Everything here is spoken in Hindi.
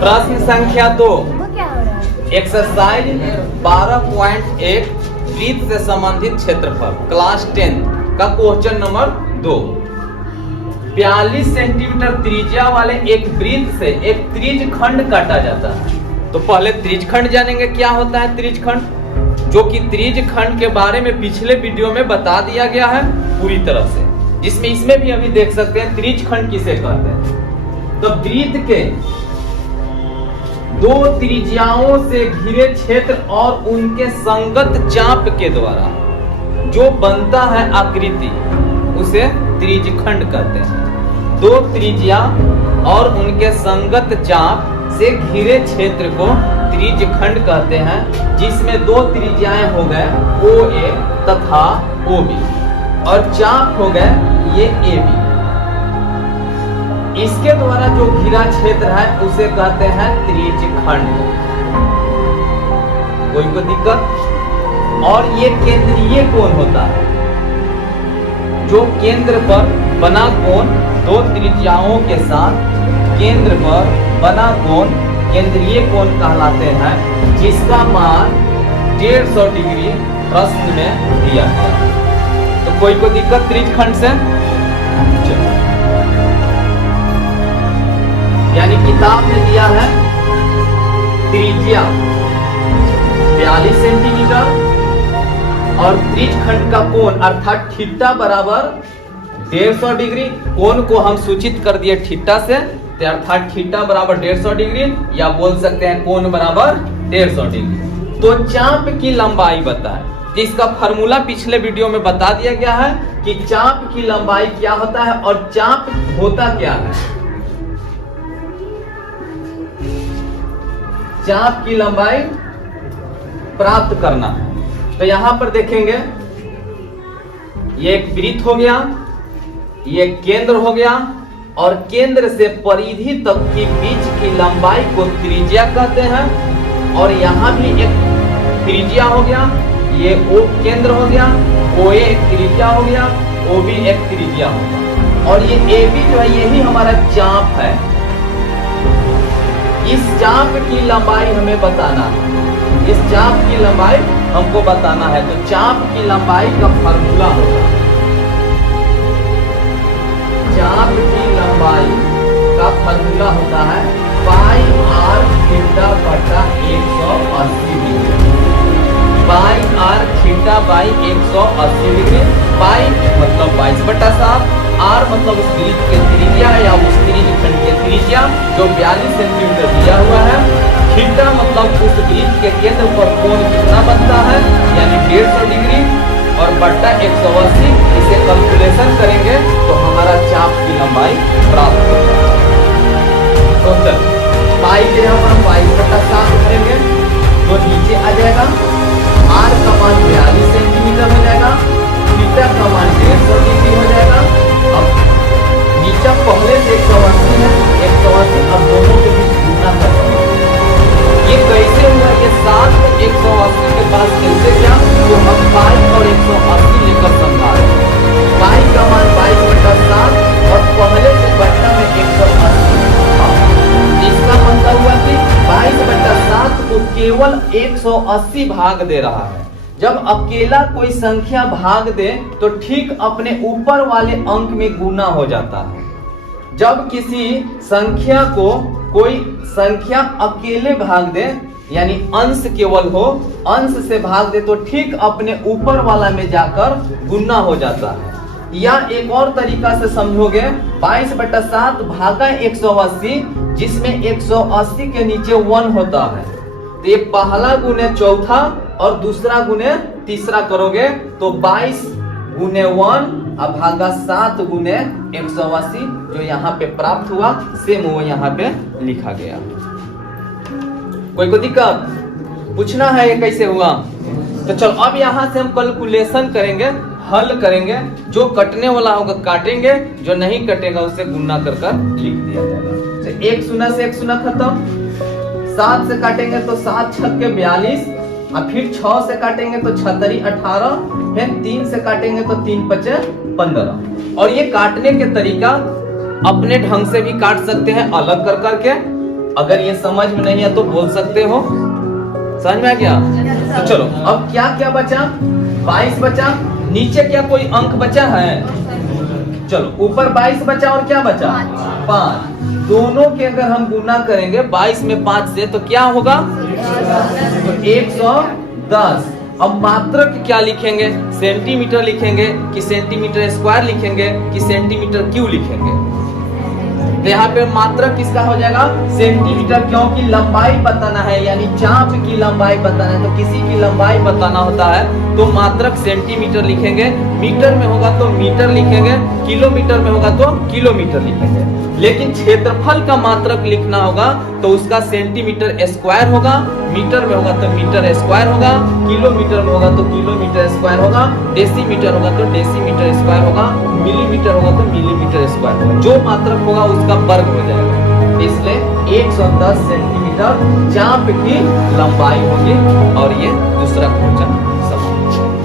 प्रश्न संख्या 2 एक्सरसाइज 12.1 वृत्त से संबंधित क्षेत्रफल क्लास 10 का क्वेश्चन नंबर 2। 42 सेंटीमीटर त्रिज्या वाले एक वृत्त से एक त्रिज खंड काटा जाता है। तो पहले त्रिज खंड जानेंगे क्या होता है त्रिज खंड, जो कि त्रिज खंड के बारे में पिछले वीडियो में बता दिया गया है पूरी तरह से, जिसमें इसमें भी अभी देख सकते हैं त्रिज खंड किसे कहते हैं। तो वृत्त के दो त्रिज्याओं से घिरे क्षेत्र और उनके संगत चाप के द्वारा जो बनता है आकृति उसे त्रिज्यखंड कहते हैं। दो त्रिज्या और उनके संगत चाप से घिरे क्षेत्र को त्रिज्यखंड कहते हैं, जिसमें दो त्रिज्याएं हो गए OA तथा OB और चाप हो गए ये AB। इसके द्वारा जो घिरा क्षेत्र है उसे कहते हैं त्रिज्यखंड। कोई दिक्कत? और ये केंद्रीय कोण होता है, जो केंद्र पर बना कोण दो त्रिज्याओं के साथ केंद्र पर बना कोण केंद्रीय कोण कहलाते हैं, जिसका मान 150 डिग्री प्रश्न में दिया गया। तो कोई दिक्कत त्रिज्यखंड से? यानी किताब में दिया है त्रिज्या 42 सेंटीमीटर और त्रिज्यखंड का कोण अर्थात थीटा बराबर 150 डिग्री। कोण को हम सूचित कर दिए थीटा से, अर्थात थीटा बराबर 150 डिग्री, या बोल सकते हैं कोण बराबर 150 डिग्री। तो चाप की लंबाई बताए, जिसका फार्मूला पिछले वीडियो में बता दिया गया है कि चाप की लंबाई क्या होता है और चाप होता क्या है। चाप की लंबाई प्राप्त करना है। तो यहां पर देखेंगे ये एक वृत्त हो गया, ये केंद्र हो गया, और केंद्र से परिधि तक की बीच की लंबाई को त्रिज्या कहते हैं। और यहां भी एक त्रिज्या हो गया, ये O केंद्र हो गया, OA एक त्रिज्या हो गया, OB एक त्रिज्या हो गया, और ये AB जो है यही हमारा चाप है। इस चाप की लंबाई हमें बताना है, इस चाप की लंबाई हमको बताना है। तो चाप की लंबाई का फार्मूला होगा, चाप की लंबाई का फार्मूला होता है पाई r थीटा बटा 180 degree. Pi r theta by 180 degree. Pi मतलब 22/7, r मतलब उस वृत्त के त्रिज्या या उस त्रिज्यखंड के त्रिज्या जो 42 सेंटीमीटर दिया हुआ है। थीटा मतलब उस वृत्त के केंद्र पर कोण कितना बनता है यानी 150 डिग्री, और बट्टा 180। इसे कैलकुलेशन करेंगे तो हमारा चाप की लंबाई प्राप्त होगा। तो चल पाई के यहाँ पर 22/7 करेंगे तो नीचे आ जाएगा r का मान 42 सेंटीमीटर हो जाएगा, थीटा का मान 150 डिग्री हो जाएगा। अब नीचा पहले से 180 है, 180 अब दोनों के बीच गुना करते हैं। ये कैसे हुआ? ये 7 में 180 के पास कैसे क्या? तो हम पाई और 180 लेकर समझा रहे हैं। पाई का मान 22/7 और पहले से बट्टा में 180। इसका मतलब हुआ कि 22/7 को केवल 180 भाग दे रहा है। जब अकेला कोई संख्या भाग दे तो ठीक अपने ऊपर वाले अंक में गुना हो जाता है। जब किसी संख्या को कोई संख्या अकेले भाग दे यानी अंश केवल हो, अंश से भाग दे तो ठीक अपने ऊपर वाला में जाकर गुना हो जाता है। या एक और तरीका से समझोगे 22/7 भागा 180, जिसमें 180 के नीचे 1 होता है। तो ये पहला गुने चौथा और दूसरा गुने तीसरा करोगे तो 22 गुने 1 अब भागा 7 गुने 180 जो यहाँ पे प्राप्त हुआ, सेम वो यहाँ पे लिखा गया। कोई दिक्कत? पूछना है ये कैसे हुआ? तो चलो अब यहाँ से हम कैलकुलेशन करेंगे, हल करेंगे। जो कटने वाला होगा काटेंगे, जो नहीं कटेगा उसे गुना कर लिख दिया जाएगा। तो 1 शून्य से 1 शून्य खत्म, 7 से काटेंगे तो 7 छक्के 42, और फिर 6 से काटेंगे तो 6 3 18, फिर 3 से काटेंगे तो 3 5 15। और ये काटने के तरीका अपने ढंग से भी काट सकते हैं, अलग कर करके अगर ये समझ में नहीं है तो बोल सकते हो। समझ में आ गया? तो चलो अब क्या क्या बचा? 22 बचा। नीचे क्या कोई अंक बचा है? चलो ऊपर 22 बचा और क्या बचा? 5। दोनों के अगर हम गुना करेंगे 22 में 5 से तो क्या होगा? तो 110। अब मात्रक क्या लिखेंगे? सेंटीमीटर लिखेंगे कि सेंटीमीटर स्क्वायर लिखेंगे कि सेंटीमीटर क्यूब लिखेंगे? तो यहाँ पे मात्रक किसका हो जाएगा? सेंटीमीटर, क्योंकि लंबाई बताना है, यानी चाप की लंबाई बताना है। तो किसी की लंबाई बताना होता है तो मात्रक सेंटीमीटर लिखेंगे, मीटर में होगा तो मीटर लिखेंगे, किलोमीटर में होगा तो किलोमीटर लिखेंगे। लेकिन क्षेत्रफल का मात्रक लिखना होगा तो उसका सेंटीमीटर स्क्वायर होगा, मीटर में होगा तो मीटर स्क्वायर होगा, किलोमीटर में होगा तो किलोमीटर स्क्वायर होगा, डेसीमीटर होगा तो डेसीमीटर स्क्वायर होगा, मिलीमीटर होगा तो मिलीमीटर स्क्वायर होगा। जो मात्रक होगा उसका वर्ग हो जाएगा। इसलिए 110 सेंटीमीटर चाप की लंबाई होगी। और ये दूसरा क्वेश्चन समाप्त।